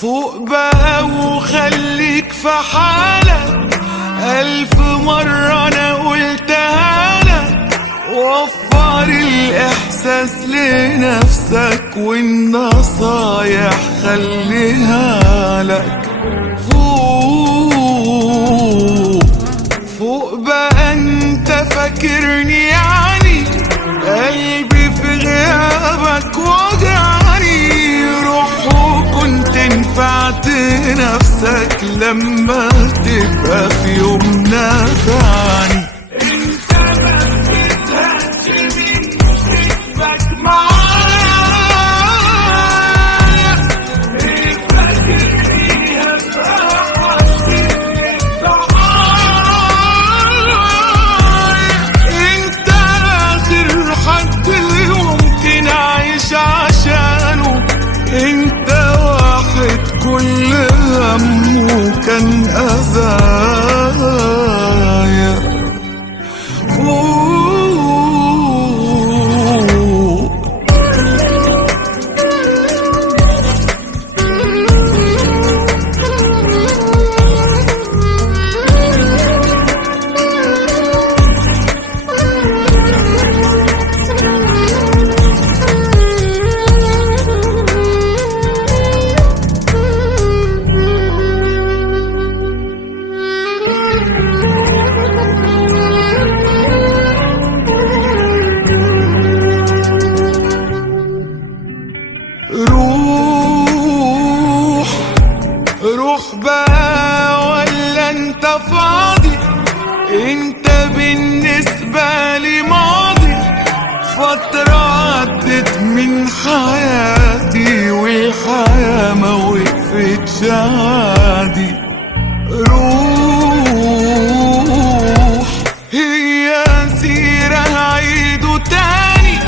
فوق بقى وخليك في حالك، 1000 مرة أنا قلتها لك. وفر الإحساس لنفسك والنصايح خليها لك. فوق بقى انت فاكرني يعني، قلبي في غيابك وجعني. روح وكنت نفعت نفسك لما تبقى في يوم نافعني. انت ما بتزهقش من كتبك معايا، ايه فاكرني هبقى حاسس ضحايا. انت اخر حد ممكن اعيش عشانه، انت واحد كل همه كان أذايا. روح بقى ولا انت فاضي؟ انت بالنسبة لي ماضي، فترة عدت من حياتي والحياة ما وقفتش عادي. روح هي سيرة هعيده تاني،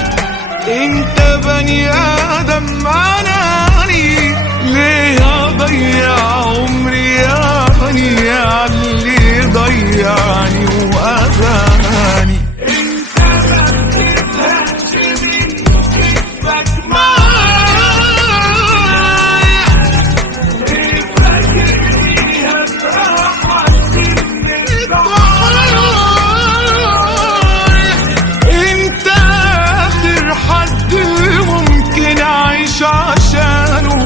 انت بني آدم أناني. ليه أضيع عمري يعني عاللي ضيعني وأذاني؟ انت ما بتزهقش من كتبك معايا، ايه فاكرني هبقى حاسس ضحايا. انت آخر حد ممكن أعيش عشانه،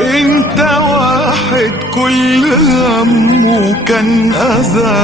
انت واحد كل همه كان أذايا.